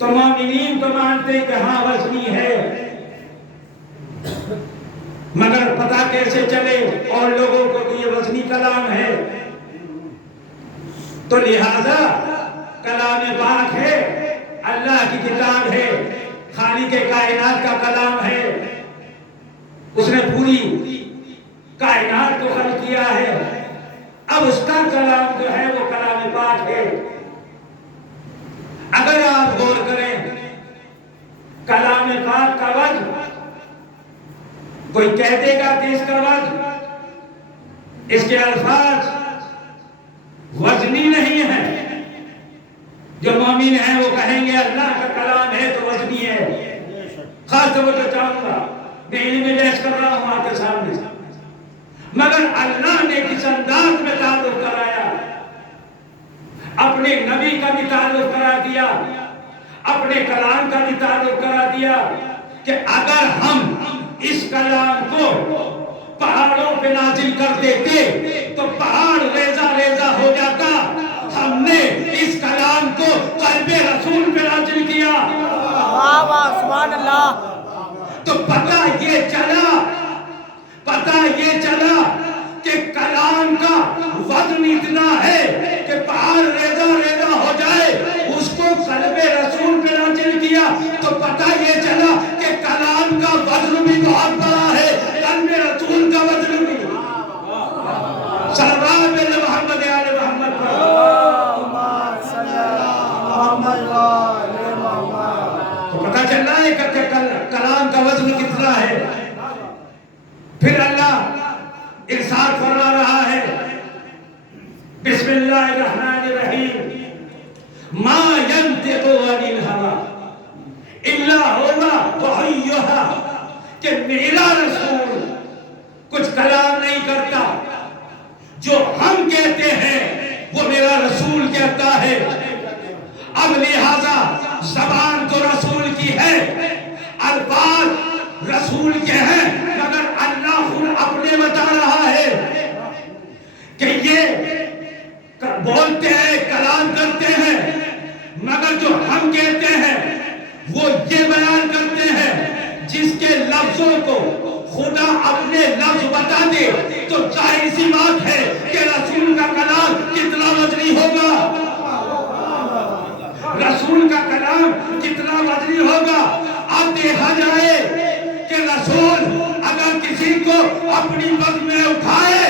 تو مومنین تو مانتے کہ ہاں وزنی ہے، مگر پتہ کیسے چلے اور لوگوں کو کہ یہ وزنی کلام ہے؟ تو لہذا کلام پاک ہے، اللہ کی کتاب ہے، خالق کائنات کا کلام ہے، اس نے پوری کائنات کو خلق کیا ہے، اب اس کا کلام جو ہے وہ کلام پاک ہے۔ اگر آپ غور کریں کلام پاک کا وجہ، کوئی کہہ دے گا کہ اس کا وجہ، اس کے الفاظ وزنی نہیں ہے، جو مومن ہیں وہ کہیں گے اللہ کا کلام ہے تو وزنی ہے۔ خاص طور پر چاہوں گا، میں علم بحث کر رہا ہوں آپ کے سامنے، مگر اللہ نے کس انداز میں تعارف کرایا، اپنے نبی کا بھی تعارف کرا دیا، اپنے کلام کا بھی تعارف کرا دیا کہ اگر ہم اس کلام کو پہاڑوں پہ نازل کر دیتے تو پہاڑ ریزہ ریزہ ہو جاتا، ہم نے اس کلام کو قلب رسول پہ نازل کیا۔ واہ واہ سبحان اللہ۔ تو پتہ یہ چلا کہ کلام کا وزن اتنا ہے کہ پہاڑ ریزہ ریزہ ہو جائے، اس کو قلب رسول پہ نازل کیا، تو پتہ یہ چلا کہ کلام کا وزن بھی بہت بڑا ہے، قلب رسول کا وزن بھی۔ صلوات علی محمد آل محمد پر۔ تو پتہ چل رہا ہے کہ کلام کا وزن کتنا ہے۔ پھر اللہ ارشاد فرما رہا ہے، بسم اللہ الرحمن الرحیم، ما ينطق عن الهوى الا هو وحی یوحی، کہ میرا رسول کچھ کلام نہیں کرتا، جو ہم کہتے ہیں وہ میرا رسول کہتا ہے۔ اب لہذا زبان تو رسول کی ہے، الفاظ رسول کے ہیں، مگر اللہ خود اپنے بتا رہا ہے کہ یہ بولتے ہیں، کلام کرتے ہیں، مگر جو ہم کہتے ہیں وہ یہ بیان کرتے ہیں، جس کے لفظوں کو خدا اپنے لفظ بتا دے تو ظاہر سی بات ہے کہ رسول کا کلام کتنا وزنی ہوگا، رسول کا کلام کتنا وزنی ہوگا۔ اب دیکھا جائے کہ رسول اگر کسی کو اپنی پگ میں اٹھائے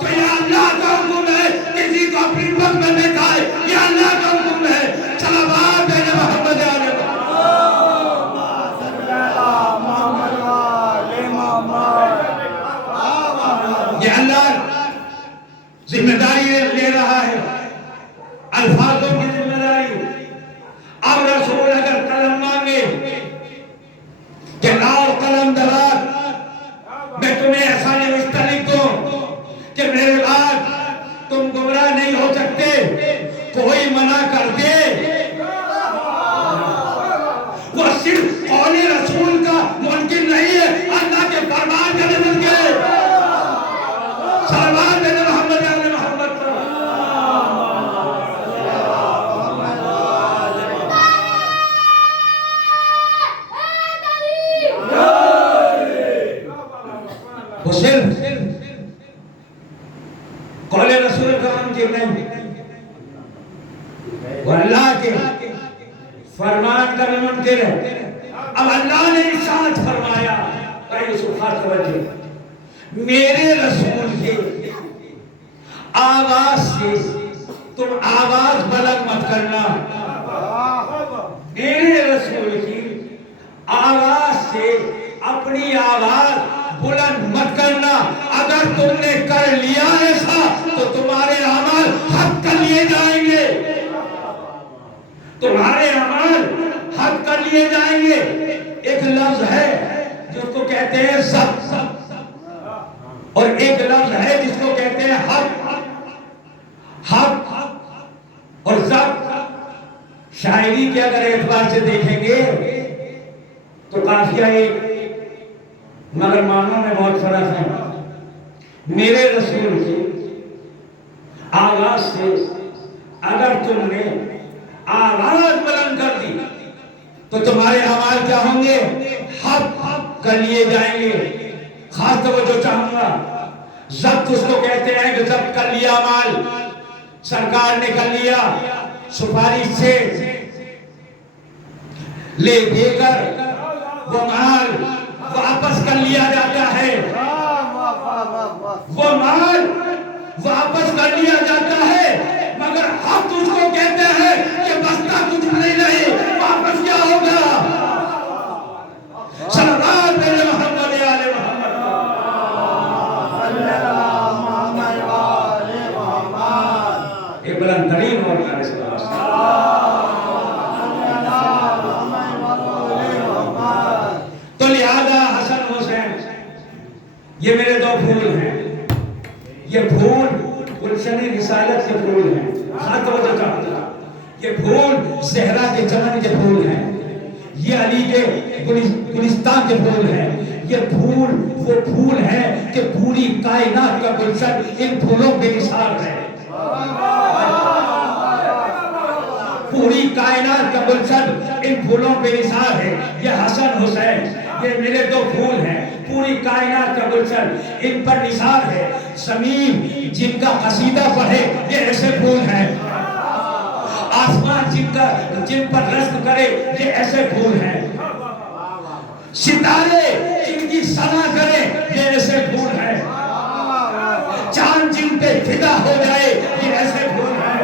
تو یا اللہ کا حکم ہے، کسی کو اپنی پگ میں بٹھائے یا اللہ کا حکم ہے۔ صلوات علی محمد آل محمد۔ یہ اللہ ذمہ داری لے رہا ہے، الفاظوں کی ذمہ داری۔ اب رسول اگر قلم مانگے کہ لاؤ قلم دلال، میں تمہیں ایسا نوشتہ لکھ دوں کہ میرے بعد تم گمراہ نہیں ہو سکتے، کوئی منع کر دے، وہ صرف قول رسول کا ممکن نہیں ہے، اللہ کے فرمان کا بھی ممکن ہے۔ صلوات علی محمد آل محمد پر۔ وہ صرف قول رسول کا ممکن نہیں، وہ اللہ کے فرمان کا بھی ممکن ہے۔ اب اللہ نے ارشاد فرمایا، خاص توجہ، میرے رسول کے آواز سے تم آواز بلند مت کرنا، میرے رسول کی آواز سے اپنی آواز بلند مت کرنا، اگر تم نے کر لیا ایسا تو تمہارے اعمال حق کر لیے جائیں گے، تمہارے اعمال حق کر لیے جائیں گے۔ ایک لفظ ہے جس کو کہتے ہیں ضبط، اور ایک لفظ ہے جس کو کہتے ہیں حق۔ حق اور ضبط شاعری کے اگر اعتبار سے دیکھیں گے تو قافیہ ایک، مگر معنوں میں بہت فرق ہے۔ میرے رسول کی آواز سے اگر تم نے آواز بلند کر دی تو تمہارے اعمال کیا ہوں گے؟ حق کر لیے جائیں گے. خاص توجہ چاہوں گا، ضبط اس کو کہتے ہیں کہ ضبط کر لیا مال. سرکار نے کر لیا، سفارش سے لے دے کر وہ مال واپس کر لیا جاتا ہے. وہ مال واپس کر لیا جاتا ہے، مگر حق اس کو کہتے ہیں کہ بستہ کچھ نہیں واپس کیا ہوگا؟ صلوات علی محمد علی محمد. ایک بلند ترین اور نعرے سے تو لہذا حسن حسین یہ میرے دو پھول ہیں. یہ پھول گلشن رسالت کے پھول ہیں. خاص توجہ چاہتا ہوں، یہ پھول صحرا کے چمن کے پھول ہیں. یہ علی کے گلستان کے پھول ہیں. یہ پھول وہ پھول ہیں کہ پوری کائنات کا گلشن ان پھولوں پہ نثار ہے. پوری کائنات کا گلشن ان پھولوں پہ نثار ہے. یہ حسن حسین یہ میرے دو پھول ہیں، پوری کائنات کا گلشن ان پر نثار ہے. زمین جن کا قصیدہ پڑھے یہ ایسے پھول ہیں. آسمان جن پر رشک کرے یہ ایسے پھول ہیں. ستارے جن کی ثنا کرے یہ ایسے پھول ہیں. چاند جن پہ فدا ہو جائے یہ ایسے پھول ہیں.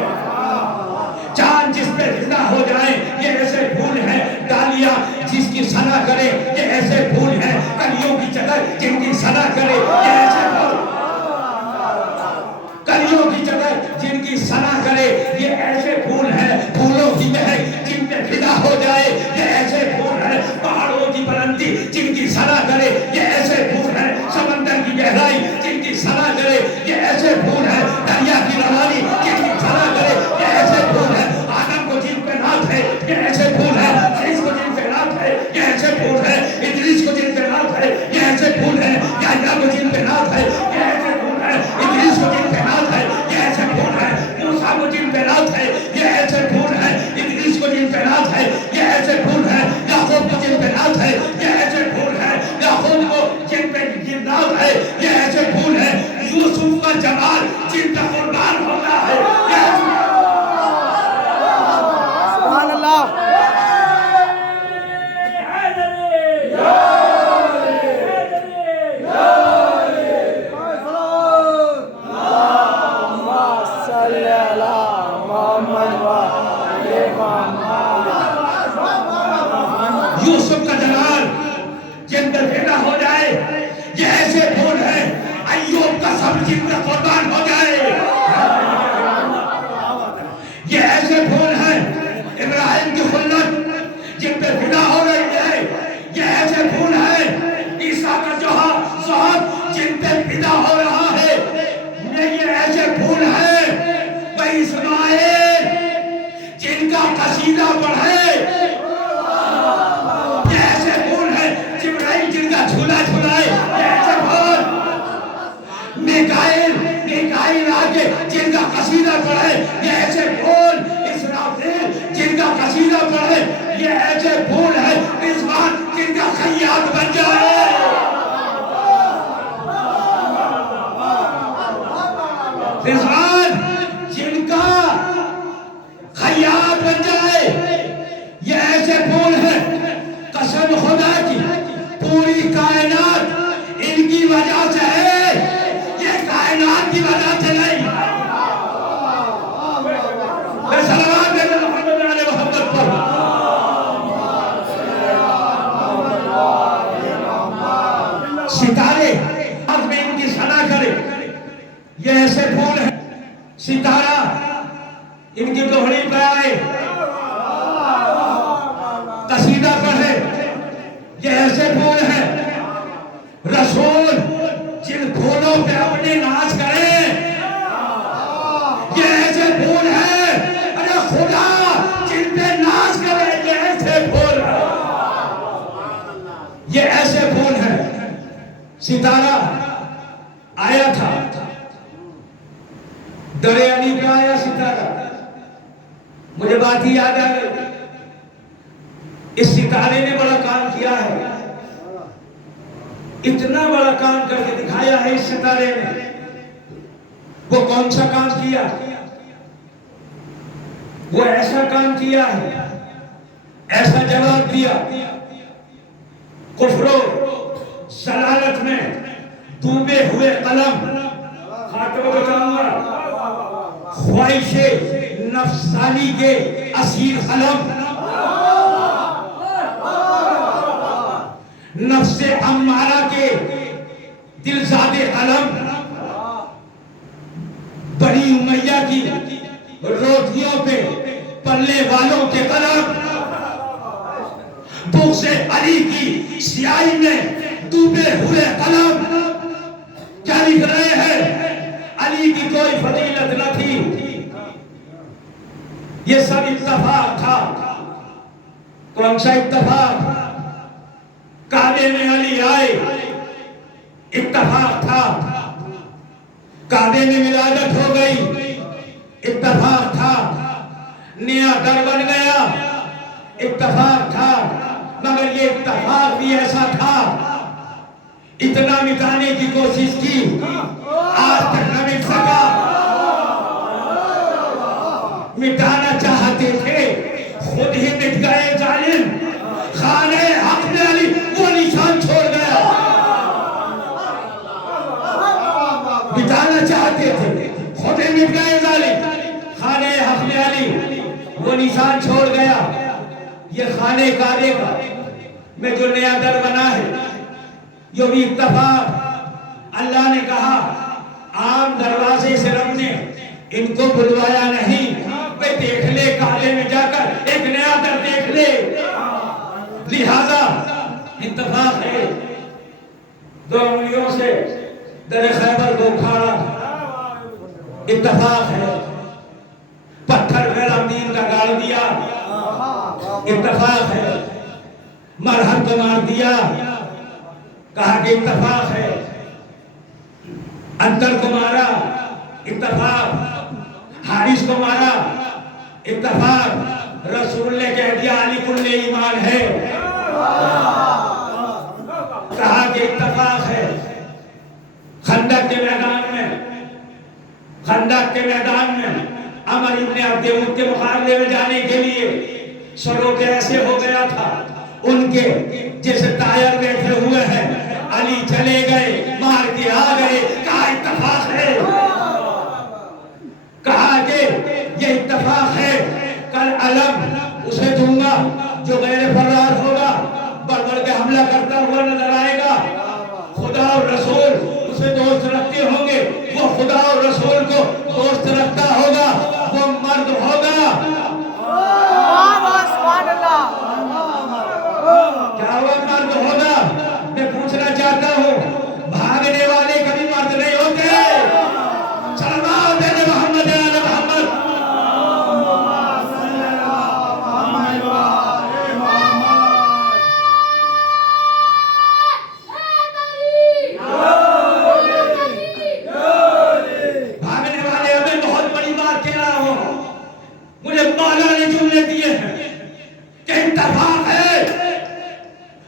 چاند جس پہ فدا ہو جائے یہ ایسے پھول ہیں. ڈالیاں جس کی ثنا کرے یہ ایسے پھول ہیں. کلیوں کی جگہ جن کی ثنا کرے یہ ایسے پھول. کلیوں کی جگہ جن کی ثنا کرے یہ ایسے پھول ہیں. پھولوں کی مہک جن پہ فدا ہو جائے یہ ایسے پھول ہیں. پہاڑوں کی بلندی جن کی ثنا کرے یہ ایسے پھول ہیں. سمندر کی گہرائی جن کی ثنا کرے یہ ایسے پھول ہیں. دریا کی روانی جن کی ثنا کرے یہ ایسے پھول ہیں. آدم کو جن پہ ناز ہے یہ ایسے پھول ہیں. عیسی کو جن پہ ناز ہے یہ ایسے پھول ہیں. ادریس کو جن پہ ناز ہے یہ ایسے پھول ہیں. یحییٰ کو جن پہ ناز ہے یہ ایسے پھول ہیں. ادریس کو جن پہ ناز ہے یہ ایسے پھول ہیں. موسیٰ کو جن پہ ناز ہے یہ ایسے پھول ہیں. ادریس کو جن پہ ناز ہے یہ ایسے پھول ہیں. یعقوب کو جن پہ ناز ہے یہ ایسے پھول ہیں. یعقوب کو جن پہ ناز ہے یہ ایسے پھول ہیں. یوسف کا جمال جن پہ قربان ہوتا ہے یہ ایسے سبحان اللہ. یوسف کا جلال جن پر پیدا ہو جائے یہ ایسے پھول ہیں. ایوب کا سب جن پر قربان ہو جائے یہ ایسے پھول ہیں. ابراہیم کی خلت جن پہ پیدا ہو رہی ہے یہ ایسے پھول ہیں. عیسیٰ کا زہد جن پہ پیدا ہو رہا ہے یہ ایسے پھول ہیں. بھائی اسماعیل جن کا قصیدہ پڑھے یہ ایسے پھول ہیں. جبرائیل جن کا جھولا جھولائے یہ ایسے پھول. میکائیل آگے جن کا قصیدہ پڑھے یہ ایسے پھول. اسرافیل جن کا قصیدہ پڑھے یہ ایسے پھول ہیں. رضوان جن کا خیاط بن جائے رضوان جن کا خیاط بن جائے یہ ایسے پھول ہیں. قسم خدا کی پوری کائنات ان کی وجہ سے ہے، یہ کائنات کی وجہ سے نہیں. میں صلوات علی محمد علی محمد پر ستارے آج میں ان کی ثنا کرے یہ ایسے پھول ہیں. ستارہ ان کی لوہڑی پہ آئے قصیدہ پڑھے یہ ایسے پھول ہیں. رسول جن پھولوں پہ اپنے ناز کریں یہ ایسے پھول ہیں. ارے خدا جن پہ ناز کرے یہ ایسے پھول ہیں. یہ ایسے پھول ہیں. ستارہ آیا تھا درے علی پہ آیا ستارہ. مجھے بات ہی یاد آ گئی، اس ستارے نے بڑا کام کیا ہے، اتنا بڑا کام کر کے دکھایا ہے اس ستارے نے۔ وہ کون سا کام کیا؟ وہ ایسا کام کیا ہے، ایسا جواب دیا، کفر و ضلالت میں ڈوبے ہوئے قلم، خاتمہ کو چاہوں گا، خواہش نفسانی کے اسیر قلم، نفس امارہ کے دلزادے قلم، بنی امیہ کی روٹیوں پہ پلنے والوں کے قلم، بغض علی کی سیاہی میں ڈوبے ہوئے قلم، کیا لکھ رہے ہیں؟ علی کی کوئی فضیلت نہ تھی، یہ سب اتفاق تھا۔ کون سا اتفاق؟ کعبے میں علی آئے، اتفاق تھا۔ کعبے میں ولادت ہو گئی، اتفاق تھا۔ نیا در بن گیا، اتفاق تھا۔ مگر یہ اتفاق بھی ایسا تھا، اتنا مٹانے کی کوشش کی، آج تک نہ مٹ سکا۔ مٹانا چاہتے تھے، خود ہی مٹ گئے ظالم۔ خانہ حق میں علی وہ نشان چھوڑ گیا۔ مٹانا چاہتے تھے، خود ہی مٹ گئے ظالم۔ خانہ حق میں علی وہ نشان چھوڑ گیا۔ یہ خانہ کعبے کا میں جو نیا در بنا ہے، یہ بھی اتفاق۔ اللہ نے کہا عام دروازے سے رب نے ان کو بلوایا نہیں، بے دیکھ لے کعبے میں جا کر ایک نیا در دیکھ لے۔ لہذا اتفاق ہے، 2 انگلیوں سے در خیبر کو کھاڑا، اتفاق ہے۔ پتھر غیرمدین کا گاڑ دیا، اتفاق ہے۔ مرہم کو مار دیا، کہا کہ اتفاق ہے۔ انتر کو مارا، اتفاق۔ حارث کو مارا، اتفاق۔ رسول نے کہہ دیا علی کل ایمان ہے، کہا کہ اتفاق ہے۔ خندق کے میدان میں عمر ابن عبد ود کے مقابلے میں جانے کے لیے سروں کے ایسے ہو گیا تھا، ان کے جیسے ٹائر بیٹھے ہوئے ہیں۔ علی چلے گئے، مار کے آ گئے، کہا اتفاق ہے، کہا کہ یہ اتفاق ہے۔ کل علم اسے دوں گا جو غیر فرار ہوگا، بڑھ بڑھ کے حملہ کرتا ہوا نظر آئے گا۔ خدا اور رسول اسے دوست رکھتے ہوں گے، وہ خدا اور رسول کو دوست رکھتا ہوگا، وہ مرد ہوگا۔ سبحان اللہ۔ کیا وہ مرد ہوگا؟ میں پوچھنا چاہتا ہوں، بھاگنے والے کبھی مرد نہیں ہوتے؟ سلام دے محمد آل محمد۔ بھاگنے والے ہمیں بہت بڑی بات کہہ رہا ہوں، مجھے مولا نے جملے دیے ہیں کہ اتفاق ہے۔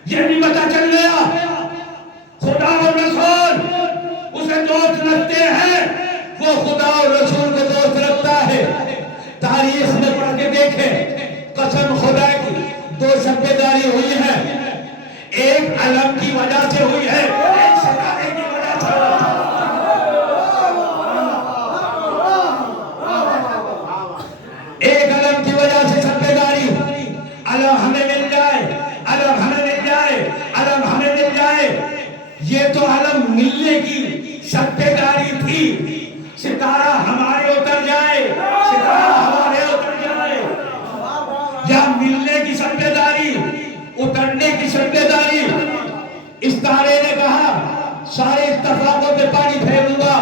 یہ بھی پتہ چل گیا خدا اور رسول اسے دوست رکھتے ہیں، وہ خدا اور رسول کو دوست رکھتا ہے۔ تاریخ میں پڑھ کے دیکھیں، قسم خدا کی 2 شبیداری ہوئی ہے، ایک علم کی وجہ سے ہوئی ہے، ایک ستارے کی وجہ سے ہوئی ہے۔ ایک علم کی وجہ سے شبیداری، علم ہمیں مل جائے، علم ہمیں مل جائے، علم ہمیں مل جائے۔ یہ تو علم ملنے کی شبیداری تھی، ستارہ ہمارے اتر جائے، ستارہ ہمارے اتر جائے، یا ملنے کی شبیداری، اترنے کی شبیداری۔ اس تارے نے کہا سارے اتفاقوں پہ پانی پھیروں گا،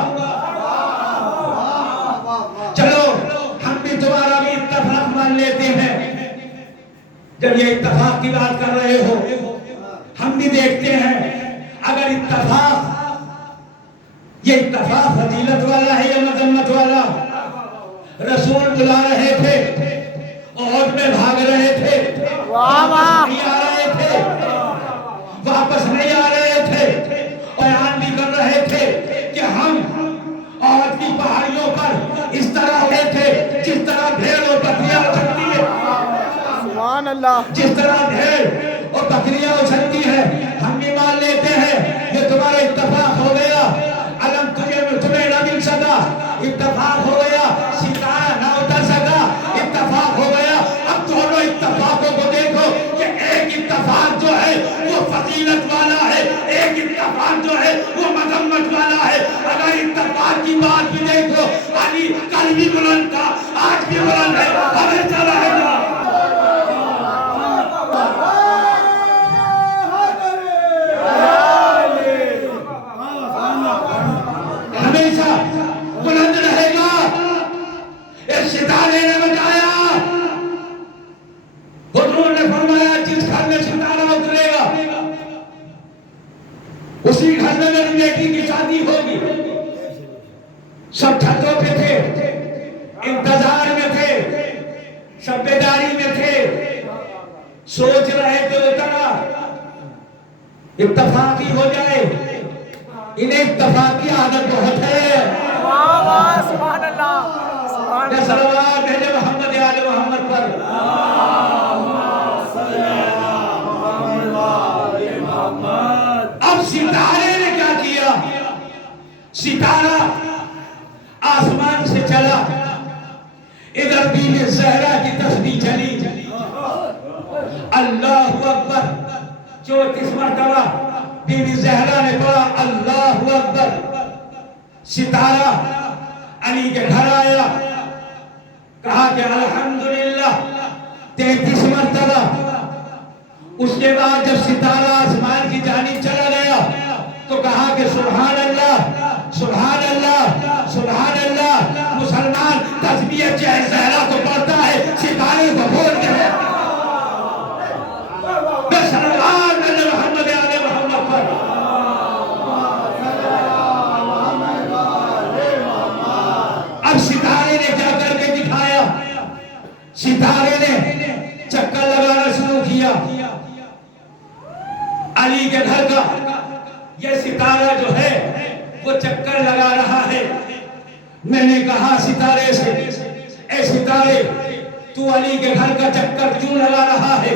چلو ہم بھی تمہارا بھی اتفاق مان لیتے ہیں۔ جب یہ اتفاق کی بات کر رہے ہو، ہم بھی دیکھتے ہیں اگر اتفاق، یہ اتفاق فضیلت والا ہے یا مذمت والا؟ رسول بلا رہے تھے بھاگ رہے تھے، واہ واہ نہیں آ رہے تھے، واپس نہیں آ رہے تھے، بیان بھی کر رہے تھے کہ ہم عہد کی پہاڑیوں پر اس طرح ہوئے تھے جس طرح بھیڑ اور بکریاں اچھلتی ہے، سبحان اللہ جس طرح بھیڑ اور بکریاں اچھلتی ہے، ہم بھی مان لیتے ہیں یہ تمہارا اتفاق ہو گیا، علم تمہیں نہ مل سکا، اتفاق ہو گیا، ستارہ نہ اتر سکا، اتفاق ہو گیا۔ اب دونوں اتفاقوں کو دیکھو کہ ایک اتفاق جو ہے وہ فضیلت والا ہے، ایک اتفاق جو ہے وہ مذمت والا ہے۔ اگر اتفاق کی بات بھی دیکھو، علی کل بھی بلند تھا، آج بھی بلند ہے، ہمیشہ رہے گا۔ ہمیشہ بلند رہے گا۔ اس ستارے نے بتایا، حضور نے فرمایا جس گھر میں ستارہ اترے گا اسی گھر میں میری بیٹی کی شادی ہوگی۔ سب چھتوں پہ تھے، انتظار میں تھے، سب بیداری میں تھے، سوچ رہے تھے اترا اتفاقی ہو جائے، انہیں اتفاق کی عادت بہت ہے۔ واہ واہ سبحان اللہ سبحان اللہ صلوات بھیجے محمد آل محمد پر۔ اب ستارے نے کیا کیا؟ ستارہ آسمان سے چلا، ادھر بی بی زہرا کی تسبیح چلی، اللہ اکبر 34 مرتبہ بی بی زہرا نے پڑھا اللہ اکبر۔ ستارہ علی کے گھر آیا، کہا کہ الحمدللہ 33 مرتبہ۔ اس کے بعد جب ستارہ آسمان کی جانب چلا گیا تو کہا کہ سبحان اللہ سبحان اللہ سبحان اللہ۔ مسلمان تسبیح چہر زہرا کو پڑھتا ہے، ستارے کو بولتے ہیں۔ بے صلوات علی محمد آل محمد پر۔ اب ستارے نے کیا کر کے دکھایا؟ ستارے نے چکر لگانا شروع کیا علی کے گھر کا۔ یہ ستارہ جو ہے وہ چکر لگا رہا ہے۔ میں نے کہا ستارے سے، اے ستارے تو علی کے گھر کا چکر کیوں لگا رہا ہے؟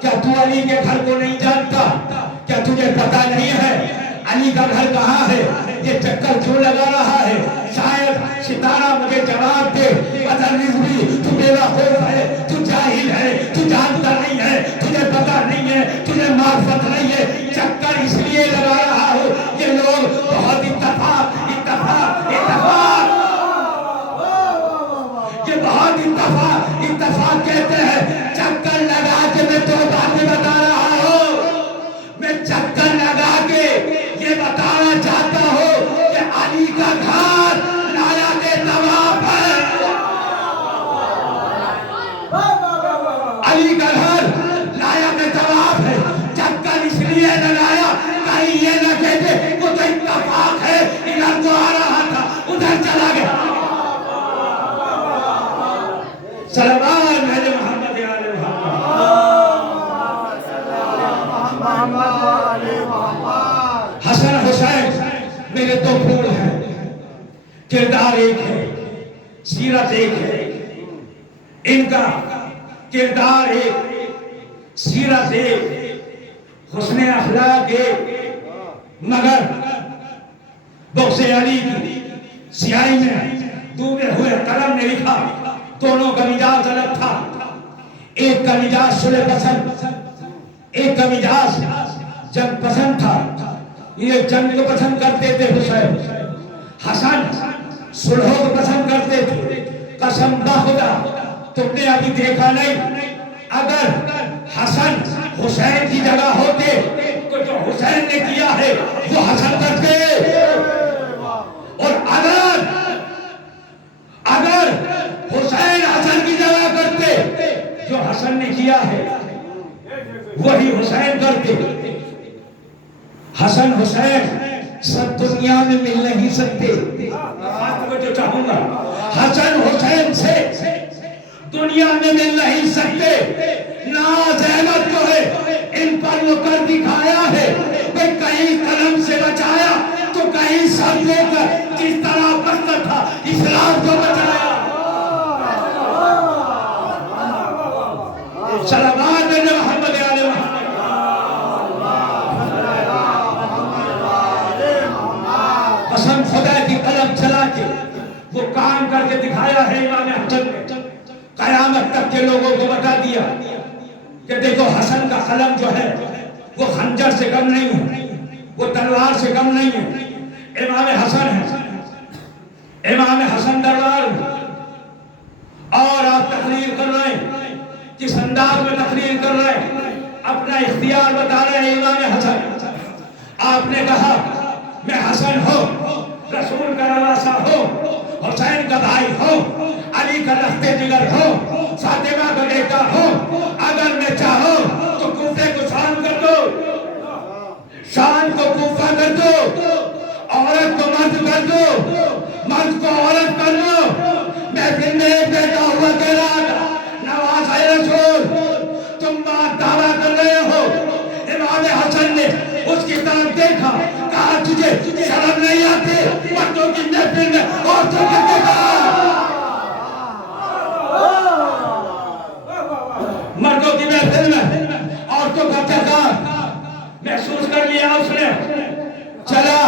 کیا تو علی کے گھر کو نہیں جانتا؟ کیا تجھے پتا نہیں ہے علی کا گھر کہاں ہے؟ یہ چکر کیوں لگا رہا ہے؟ شاید ستارہ مجھے جواب دے۔ تو بیوقوف ہے، تو جاہل ہے، تو جانتا نہیں ہے، تجھے پتا نہیں ہے، تجھے معرفت نہیں ہے۔ چکر اس لیے لگا رہا ہو یہ لوگ بہت اتفاق اتفاق اتفاق، یہ بہت اتفاق اتفاق کہتے ہیں۔ چکر لگا کے میں دو باتیں بتا رہا ہوں۔ میں چکر لگا کے یہ بتانا چاہتا ہوں کہ علی کا گھر لایق طواف ہے، علی کا گھر لایق طواف ہے۔ چکر اس لیے لگایا کہیں یہ نہ کہتے وہ تو اتفاق ہے، ادھر کو آ رہا تھا ادھر چلا گیا۔ صلوات بھیجے محمد آل محمد۔ حسن حسین میرے دو پھول ہیں، کردار ایک ہے، سیرت ایک ہے۔ ان کا کردار ایک، سیرت ایک، حسن اخلاق ایک، مگر بغض علی کی سیاہی میں ڈوبے ہوئے قلم نے لکھا۔ دونوں کا مزاج الگ تھا، ایک کا مزاج صلح پسند، ایک کا مزاج جنگ پسند تھا۔ یہ جنگ کو پسند کرتے تھے حسین، حسن صلح کو پسند کرتے تھے۔ قسم بخدا تم نے ابھی دیکھا نہیں، اگر حسن حسین کی جگہ ہوتے تو جو حسین نے کیا ہے وہ حسن کرتے، اور اگر حسین حسن کی جگہ کرتے جو حسن نے کیا ہے وہی حسین کرتے۔ حسن حسین سب دنیا میں مل نہیں سکتے، جو چاہوں گا حسن حسین سے دنیا میں مل نہیں سکتے۔ ناز احمد جو ہے ان پر وہ کر دکھایا ہے کہ کہیں قلم سے بچایا تو کہیں سر دے کر جس طرح بستا تھا اسلام کو بچایا. صلوات محمد علیہ محمد. قسم خدا کی قلم چلا کے وہ کام کر کے دکھایا ہے امام حسن نے. قیامت تک کے لوگوں کو بتا دیا کہ دیکھو حسن کا قلم جو ہے وہ خنجر سے کم نہیں ہے, وہ تلوار سے کم نہیں ہے. امام حسن ہے, امام حسن دربار اور آپ تقریر کر رہے ہیں, کس انداز میں تقریر کر رہے ہیں, اپنا اختیار بتا رہے ہیں امام حسن. آپ نے کہا میں حسن ہوں, رسول کا نواسا ہوں, حسین کا بھائی ہوں, علی کا لختے جگر ہوں, فاطمہ کا بیٹا ہوں. اگر میں چاہوں تو کوفے کو شام کر دو, شام کو کوفہ کر دو, عورت کو مرد کر دو, مرد کو عورت کر دو. محفل میں ایک بیٹا ہوا کہہ رہا تھا نواز رسول تم بات دعویٰ کر رہے ہو. امام حسن نے اس کی طرف دیکھا, کہا تجھے شرم نہیں آتی مردوں کی محفل میں عورتوں کے دیکھا, مردوں کی محفل میں عورتوں کا دیکھا. محسوس کر لیا اس نے, چلا.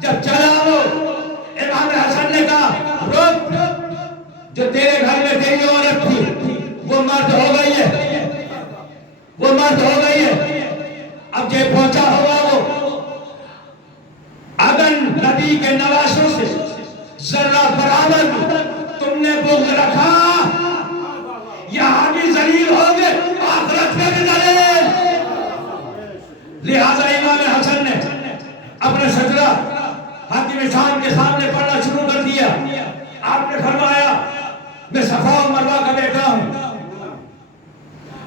جب چلا وہ امام حسن نے کہا رک, جو تیرے گھر میں تیری عورت تھی وہ مرد ہو گئی ہے, وہ مرد ہو گئی ہے. اب یہ پہنچا ہوا وہ اگر نبی کے نواسوں سے ذرہ برابر تم نے بغض رکھا یہاں بھی ذلیل ہوگے آخرت میں بھی ذلیل. لہذا امام حسن نے اپنا سجدہ حاکم شام کے سامنے پڑھنا شروع کر دیا. آپ نے فرمایا میں صفا و مروہ کا بیٹا ہوں,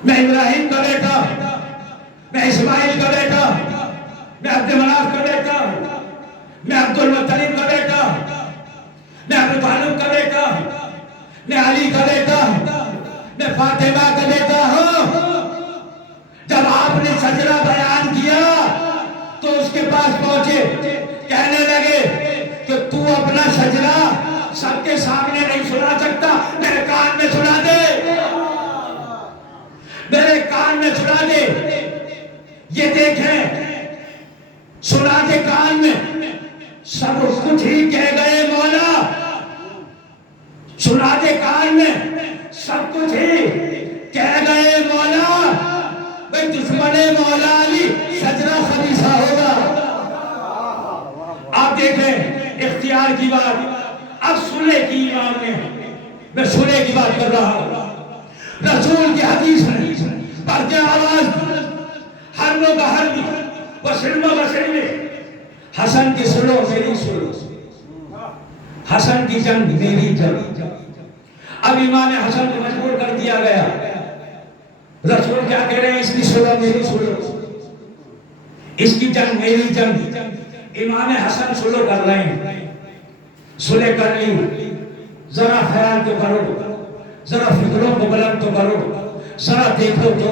میں ابراہیم کا بیٹا ہوں, میں اسماعیل کا بیٹا ہوں, میں عبد مناف کا بیٹا ہوں, میں عبد المطلب کا بیٹا ہوں, میں ابو طالب کا بیٹا ہوں, میں علی کا بیٹا ہوں, میں فاطمہ کا بیٹا ہوں. جب آپ نے سجدہ بیان کیا تو اس کے پاس پہنچے, کہنے لگے کہ تو اپنا سجدہ سب کے سامنے نہیں سنا سکتا, میرے کان میں سنا دے, میرے کان میں سنا دے. یہ دیکھیں سنا دے کان میں, سب کچھ ہی کہہ گئے مولا, سنا دے کان میں سب کچھ ہی کہہ گئے مولا. بھئی دشمن مولا علی سجدہ خبیثہ ہوگا. آپ دیکھیں اختیار کی بات. اب سنے کی امام نے, میں سنے کی بات کر رہا ہوں, رسول کی حدیث میں پڑھ کے آواز ہر لوگ ہر بھی وسلمہ وسلمہ حسن کی سنو میری سنو, حسن کی جنگ میری جنگ. اب امام حسن کو مجبور کر دیا گیا, رسول کیا کہہ رہے ہیں اس کی سنو میری سنو, اس کی جنگ میری جنگ. امام حسن سلو کر رہے ہیں, سلے کر لی, ذرا خیال تو کرو, ذرا فکروں کو بلند تو کرو, ذرا دیکھو تو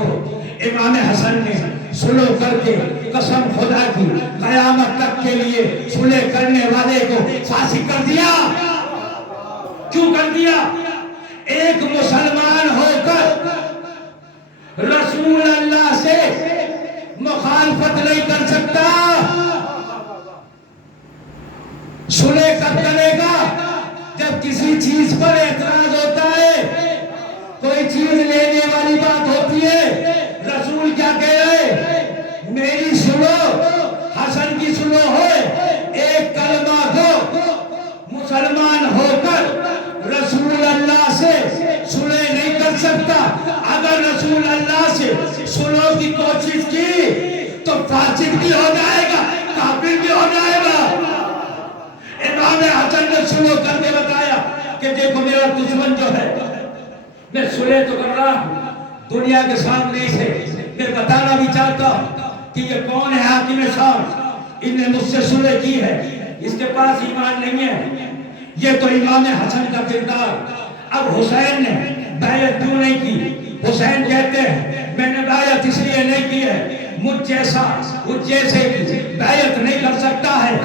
امام حسن نے سلو کر کے قسم خدا کی قیامت تک کے لیے سلے کرنے والے کو فاسق کر دیا. کیوں کر دیا؟ ایک مسلمان ہو کر رسول اللہ سے مخالفت نہیں کر سکتا. سلے کب کرے گا؟ جب کسی چیز پر اعتراض ہوتا ہے, کوئی چیز لینے والی بات ہوتی ہے. رسول کیا کہہ رہے؟ میری سنو, حسن کی سنو ہوئے, ایک کلمہ کو مسلمان ہو کر رسول اللہ سے سنے نہیں کر سکتا. اگر رسول اللہ سے سنو کی کوشش کی تو فاسق بھی ہو جائے گا, کافر بھی ہو جائے گا. امام حسن نے سنو کر کے بتایا کہ دیکھو میرا دشمن جو ہے, میں سنے تو کر رہا ہوں دنیا کے سامنے سے, میں بتانا بھی چاہتا ہوں کہ یہ کون ہے حاکم شام, ان نے مجھ سے سنے کی ہے, اس کے پاس ایمان نہیں ہے. یہ تو امام حسن کا کردار. اب حسین نے بیعت کیوں نہیں کی؟ حسین کہتے ہیں میں نے بیعت اس لیے نہیں کی ہے، مجھ جیسا اس جیسے کی بیعت نہیں کر سکتا ہے،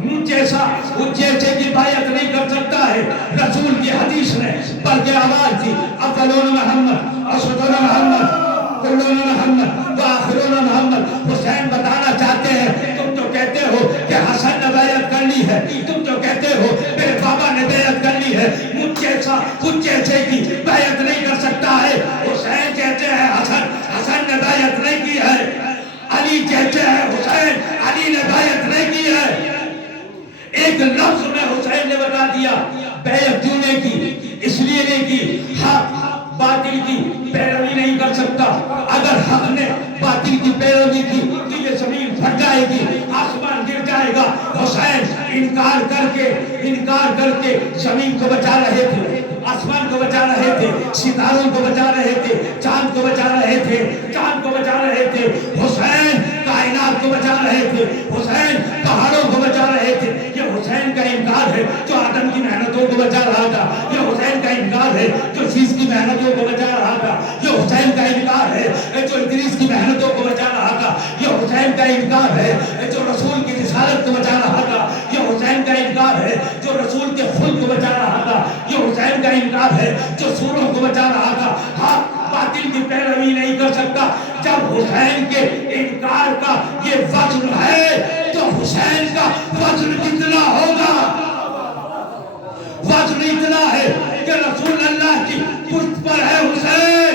مجھ جیسا اس جیسے کی بیعت نہیں کر سکتا ہے۔ رسول کی حدیث نے بلکہ آواز تھی، اولون محمد اسدون محمد کلون محمد وآخرون محمد۔ حسین بتانا چاہتے ہیں تم تو کہتے ہو کہ حسن نے بیعت کر لی ہے، تم تو کہتے ہو میرے بابا نے بیعت کر لی ہے، مجھ جیسا کچھ جیسے کی بیعت نہیں کر سکتا ہے۔ حسین کہتے ہیں حسن نے بیعت نہیں کی ہے، علی کہتے ہیں حسین علی نے بیعت نہیں کی ہے۔ ایک لفظ میں حسین نے بتا دیا بیعت کیوں نہیں کی، اس لیے نہیں کی حق باطل کی پیروی نہیں کر سکتا، اگر حق نے باطل کی پیروی کی تو یہ زمین پھٹ جائے گی، آسمان گر جائے گا۔ حسین انکار کر کے زمین کو بچا رہے تھے، آسمان کو بچا رہے تھے، ستاروں کو بچا رہے تھے، چاند کو بچا رہے تھے، حسین کائنات کو بچا رہے تھے، حسین پہاڑوں کو بچا رہے تھے۔ یہ حسین کا انکار ہے جو آدم کی محنتوں کو بچا رہا تھا، یہ حسین کا انکار ہے جو شیش کی محنتوں کو بچا رہا تھا، یہ حسین کا انکار ہے جو ادریس کی محنتوں کو بچا رہا تھا، یہ حسین کا انکار ہے جو رسول کی رسالت کو بچا رہا تھا، یہ حسین کا انکار ہے جو رسول کے خلق کو بچا رہا تھا، یہ حسین کا انکار ہے جو سوروں کو بچا رہا تھا۔ حق باطل کی پیروی نہیں کر سکتا۔ جب حسین کے انکار کا یہ وزن ہے تو حسین کا وزن کتنا ہوگا؟ وزن اتنا ہے کہ رسول اللہ کی پشت پر ہے حسین،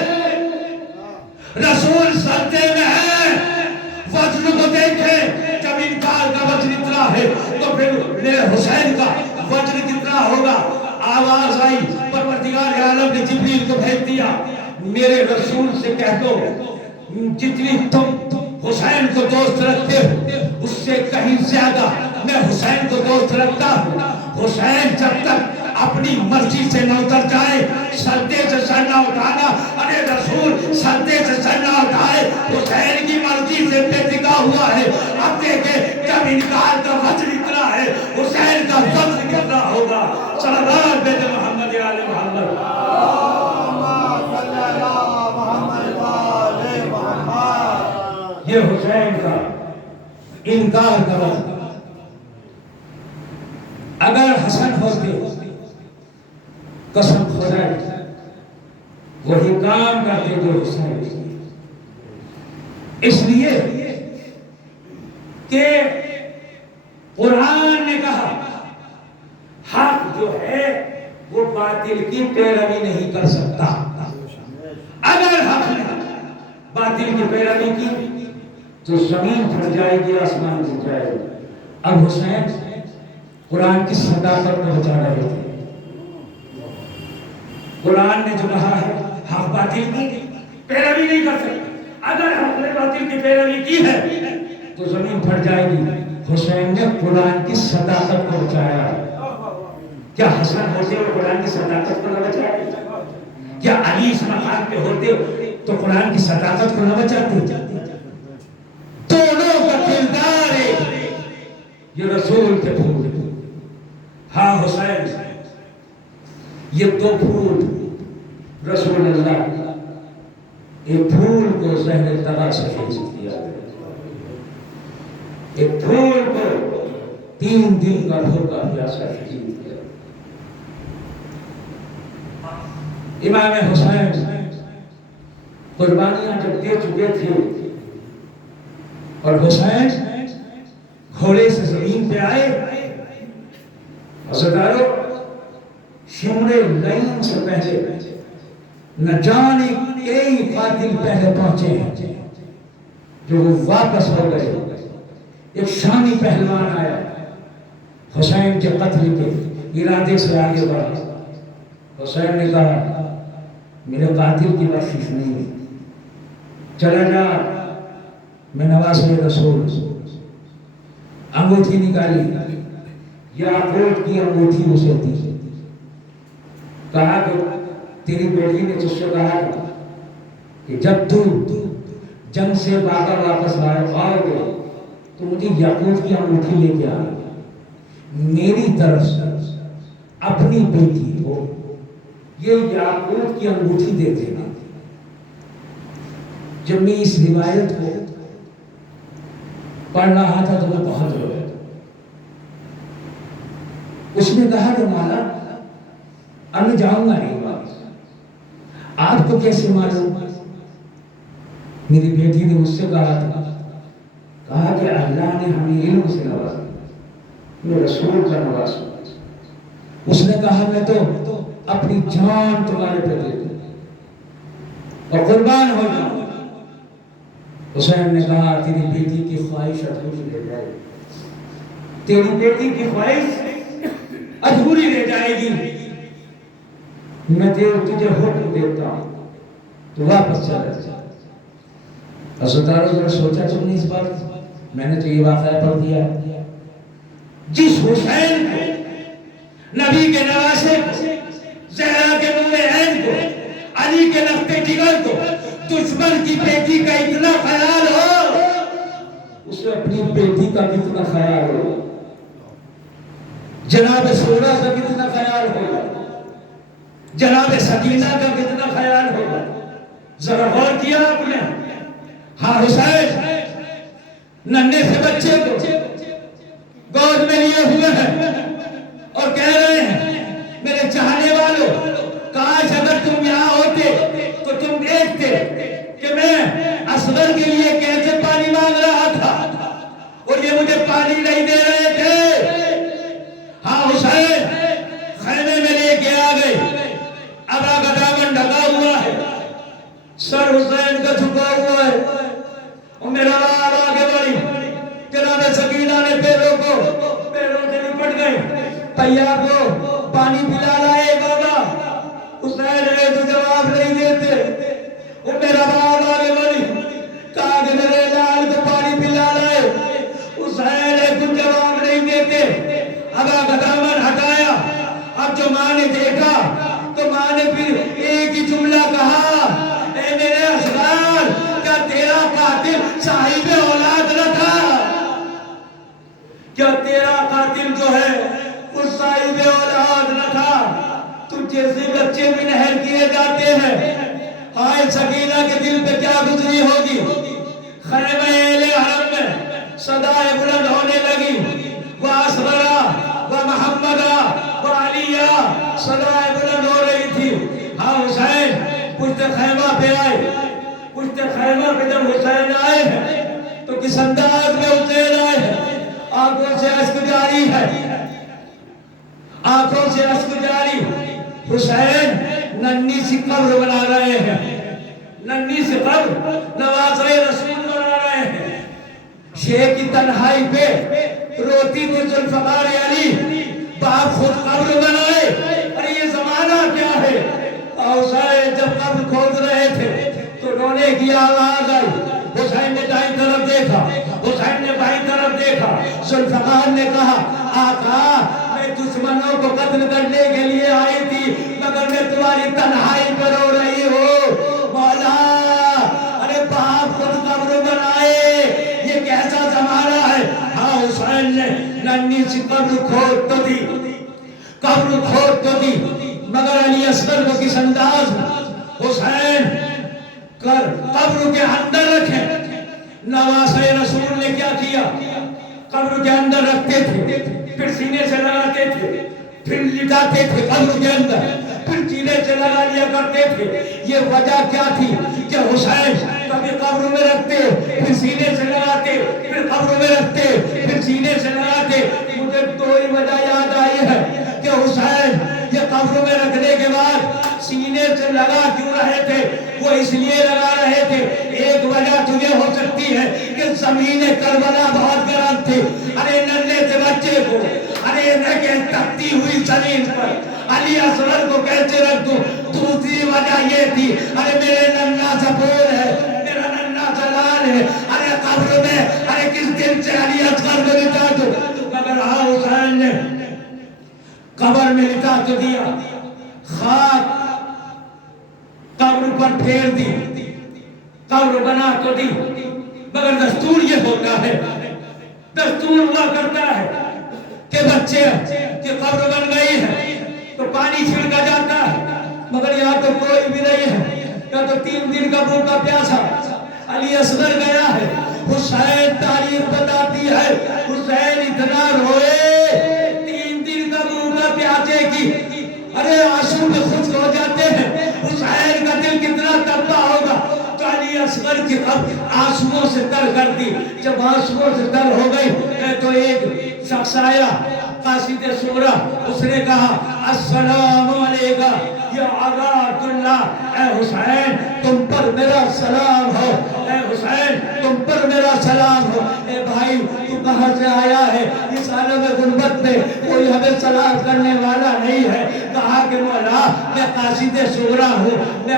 رسول سجدے میں ہے۔ وزن کو دیکھیں، جب انکار کا وزن اتنا ہے تو پھر میرے حسین کا وزن کتنا ہوگا؟ آواز آئی، پروردگار عالم نے جبریل کو بھیج دیا، میرے رسول سے کہہ دو جتنی تم حسین کو دوست رکھتے ہو اس سے کہیں زیادہ میں حسین کو دوست رکھتا ہوں۔ حسین جب تک اپنی مرضی سے نہ اتر جائے سجدے سے سر نہ اٹھانا، ارے رسول سجدے سے سر نہ اٹھائے، حسین کی مرضی سے بے ٹکا ہوا ہے۔ اب دیکھیں جب انکار کا وزن اتنا ہے حسین کا وزن کتنا ہوگا؟ صلوات بے محمد آل محمد۔ یہ حسین کا انکار کا وزن۔ اگر حسن ہوتے قسم خدا وہی کام کرتے جو حسین، اس لیے کہ قرآن نے کہا حق جو ہے وہ باطل کی پیروی نہیں کر سکتا۔ اگر حق نے باطل کی پیروی کی تو زمین پھٹ جائے گی، آسمان گر جائے گا۔ اب حسین قرآن کی صداقت میں بچا رہے تھے۔ قرآن نے جو کہا ہے حق باطل کی پیروی نہیں کر سکتا، اگر حق نے باطل کی پیروی کی ہے تو زمین پھٹ جائے گی۔ حسین نے قرآن کی صداقت کو بچایا۔ کیا حسن ہوتے ہوئے قرآن کی صداقت کو نہ بچائے؟ کیا علی اس مقام پہ ہوتے تو قرآن کی صداقت کو نہ بچاتے؟ دونوں کا کردار ہے، یہ رسول کے پھول۔ ہاں حسین، یہ دو پھول رسول اللہ، ایک پھول کو زہر تغا سے حفظ کیا گیا، ایک پھول کو 3 دن کا بھوکا پیاسا حفظ کیا۔ امام حسین قربانیاں جب دے چکے تھے اور حسین گھوڑے سے زمین پہ آئے، عزیزانو شمر لعین سے پہلے نہ جانے کئی قاتل پہلے پہنچے ہیں جو وہ واپس ہو گئے۔ ایک شامی پہلوان آیا، حسین کے قتل کے ارادے سے آگے بڑھا۔ حسین نے کہا میرے قاتل کی بخشش نہیں ہے، چلا جا، میں نواسے رسول۔ انگوٹھی نکالی، یاقوت کی انگوٹھی اسے دی، کہا کہ تیری بیٹی نے تجھ سے کہا کہ جب تو جنگ سے بابا واپس آؤ گے تو مجھے یاقوت کی انگوٹھی لے کے آئے، میری طرف سے اپنی بیٹی کو یہ یاقوت کی انگوٹھی دے دینا۔ جب میں اس روایت کو پڑھ رہا تھا تو میں بہت رویا۔ اس نے کہا کہ مولا اب میں جاؤں گا نہیں واپس۔ آپ کو کیسے معلوم؟ میری بیٹی نے مجھ سے کہا تھا، کہا کہ اللہ نے ہمیں علم سے نوازا، میں رسول کا نوازا۔ اس نے کہا میں تو اپنی جان تمہارے پہ دے دوں اور قربان ہو جاؤں۔ حسین نے کہا تیری بیٹی کی خواہش ادھوری رہ جائے گی، تیری بیٹی کی خواہش ادھوری رہ جائے گی، میں تجھے حکم دیتا ہوں تو واپس چلا جا۔ حضرت ذرا سوچا تم نے اس بات؟ میں نے تو یہ واقعہ پڑھ دیا، جس حسین کو، نبی کے نواسے کو، زہرا کے نور عین کو، علی کے لخت جگر کو دشمن کی بیٹی کا اتنا خیال ہو، اسے اپنی بیٹی کا کتنا خیال ہو، جناب سورہ کا کتنا خیال ہوگا، جناب سکینہ کا کتنا خیال ہوگا؟ ذرا غور کیا آپ نے؟ ہاں حسین ننھے سے بچے کو گود میں لیے ہوئے ہیں اور کہہ رہے ہیں میرے چاہنے والوں، کاش اگر تم یہاں ہوتے تو تم دیکھتے کہ میں اصغر کے لیے کیسے پانی مانگ رہا تھا اور یہ مجھے پانی نہیں دے رہے تھے۔ ہاں حسین خیمے میں لے کے آ گئے، ابا کا دامن ڈھکا ہوا ہے، سر حسین کا جھکا ہوا ہے، اور میرا باپ آگے بڑھی، جناب سکینہ نے پیروں سے لپٹ گئے، طیار کو پانی پلا لائے بابا۔ حسین نے تو جواب نہیں دیتے، اور میرا باپ آگے بڑھی، کہا کہ میرے لال کو پانی پلا لائے، حسین نے کچھ جواب نہیں دیتے۔ ابا کا دامن ہٹایا، اب جو ماں نے دیکھا تو ماں نے پھر ایک ہی جملہ کہا، اے میرے اصغر، کیا تیرا قاتل صاحب اولاد نہ تھا؟ کیا تیرا قاتل جو ہے وہ صاحب اولاد نہ تھا؟ تجھ جیسے بچے بھی نہر کیے جاتے ہیں۔ ہائے سکینہ کے دل پہ کیا گزری ہوگی۔ خیمہ اہل حرم میں صدائے بلند ہونے لگی، وہ اصغرہ وہ محمدہ وہ علیہ، صدائے بلند ہو رہی تھی۔ ہاں حسین پشت خیمہ پہ آئے، پشت خیمہ پہ جب حسین آئے ہیں تو کس انداز میں حسین آئے ہیں؟ آنکھوں سے اشک جاری ہے، آنکھوں سے اشک جاری۔ حسین ننھی سی قبر بنا رہے ہیں، ننھی سی قبر نواسۂ رسول بنا رہے ہیں۔ شیخ کی تنہائی پہ روتی تھی ذوالفقار علی، باپ خود قبر بنائے، ارے یہ زمانہ کیا ہے؟ حسین جب قبر کھود رہے تھے تو رونے کی آواز آئی، حسین نے دائیں طرف دیکھا، حسین نے بائیں طرف دیکھا، ذوالفقار نے کہا آقا میں دشمنوں کو قتل کرنے کے لیے آئی تھی مگر میں تمہاری تنہائی پر رو رہی ہوں مولا۔ ارے باپ خود قبر بنائے، یہ کیسا زمانہ ہے؟ ہاں حسین نے ننھی سی قبر کھود تو دی، قبر کھود تو دی، مگر علی اصغر کو کس انداز حسین قبر کے اندر رکھے۔ نواسۂ رسول نے کیا کیا؟ قبر کے اندر رکھتے تھے، پھر سینے سے لگاتے تھے، پھر لٹاتے تھے قبر کے اندر، پھر سینے سے لگا لیا کرتے تھے۔ یہ وجہ کیا تھی کہ حسین کبھی قبر میں رکھتے، پھر سینے سے لگاتے، پھر قبر میں رکھتے، پھر سینے سے لگاتے۔ مجھے دو ہی وجہ یاد آئی ہے کہ حسین یہ قبر میں رکھنے کے بعد سینے سے لگا کیوں رہے تھے؟ وہ اس لیے لگا رہے تھے، ایک وجہ تو یہ ہو سکتی ہے کہ زمین کربلا بہت گرم تھی، ارے ننھے سے بچے کو، ارے تپتی ہوئی زمین پر علی اصغر کو کیسے رکھ دوں؟ دوسری وجہ یہ تھی، ارے میرے ننھا سا پھول ہے، میرا ننھا سا لال ہے، ارے قبر میں ارے کس دن سے علی اصغر کو لٹا دوں؟ مگر ہاں حسین نے قبر میں لٹا تو دیا، خاک قبر پر پھیر دی، قبر بنا تو دی، مگر دستور یہ ہوتا ہے، دستور ہوا کرتا ہے کہ بچے کی قبر بن گئی ہے تو پانی چھڑکا جاتا ہے، مگر یہاں تو کوئی بھی نہیں ہے، یا تو 3 دن کا بھوکا پیاسا علی اصغر گیا ہے، حسین تاریخ بتاتی ہے حسین اتنا روئے 3 دن کا منہ پیاسے کی، ارے آنسو میں خشک ہو جاتے ہیں، حسین کا دل کتنا تڑپا ہوگا۔ تو علی اصغر کی اب آنسوؤں سے تر کر دی، جب آنسوؤں سے تر ہو گئی تو ایک شخص آیا قاصد صغرا، اس نے کہا السلام علیکہ یا عراۃ اللہ، اے حسین تم پر میرا سلام ہو، اے حسین تم پر میرا سلام ہو۔ اے بھائی تو کہاں سے آیا ہے؟ اس عالم غربت میں کوئی ہمیں سلام کرنے والا نہیں ہے۔ کہا کہ مولا میں قاصد صغرا ہوں، میں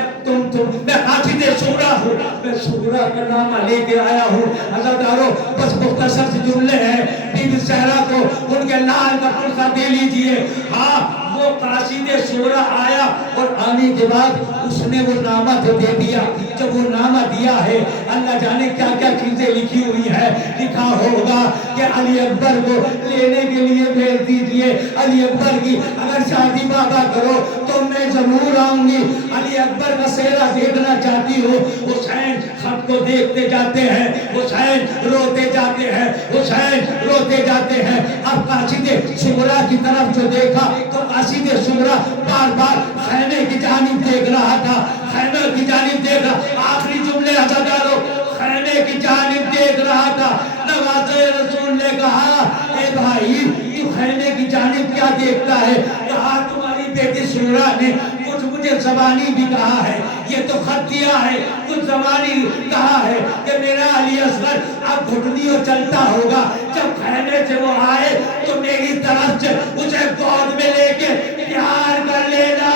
قاصد صغرا ہوں، میں صغرا کا نامہ لے کے آیا ہوں۔ عزادارو بس مختصر سے جملے ہیں، بی بی زہرا کو ان کے لال کا پرسہ دے لیجئے۔ ہاں وہ قاصد صغرا آیا اور آنے کے بعد اس نے وہ نامہ تو دے دیا۔ جب وہ نامہ دیا ہے اللہ جانے کیا کیا چیزیں لکھی ہوئی ہے، لکھا ہوگا کہ علی اکبر کو لینے کے لیے بھیج دیجئے، علی اکبر کی اگر شادی بابا کرو تو میں ضرور آؤں گی، علی اکبر کا چہرہ دیکھنا چاہتی ہو۔ حسین خط کو دیکھتے جاتے ہیں، حسین روتے جاتے ہیں، حسین روتے جاتے ہیں۔ اب قاصد صغرا کی طرف جو دیکھا تو قاصد صغرا بار بار خیمے کی جانب دیکھ رہا تھا، خیمے کی جانب دیکھ رہا، آخری جملے عزادارو خیمے کی جانب دیکھ رہا تھا۔ نوازے رسول نے کہا اے بھائی تو خیمے کی جانب کیا دیکھتا ہے؟ کہا تمہاری بیٹی صغرا نے کچھ مجھے زبانی بھی کہا ہے، یہ تو خط دیا ہے، کچھ زبانی کہا ہے کہ میرا علی اصغر اب گھٹنیوں چلتا ہوگا، جب خیمے سے وہ آئے تو میری طرف سے اسے گود میں لے کے پیار کر لینا۔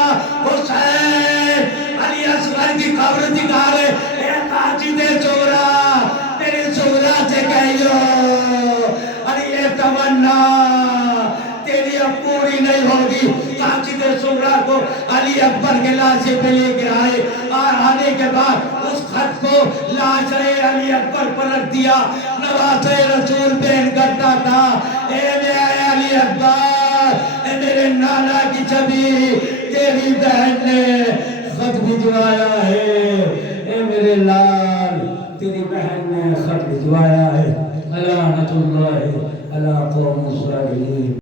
حسین علی اصغر کی قبر دکھا رہے، اے قاصد صغرا میری صغرا سے کہیو ارے یہ تمنا تیری اب پوری نہیں ہوگی۔ قاصد صغرا کو علی اکبر کے لاشے پہ لے کے آئے، اور آنے کے بعد اس خط کو لاشے علی اکبر پر رکھ دیا۔ نوازے رسول بیان کرتا تھا اے میرے علی اکبر، اے میرے نانا کی چھبی، تیری بہن نے خط بھجوایا ہے، اے میرے لال تیری بہن نے خط بھجوایا ہے۔ لعنت اللہ علی قوم الظالمین۔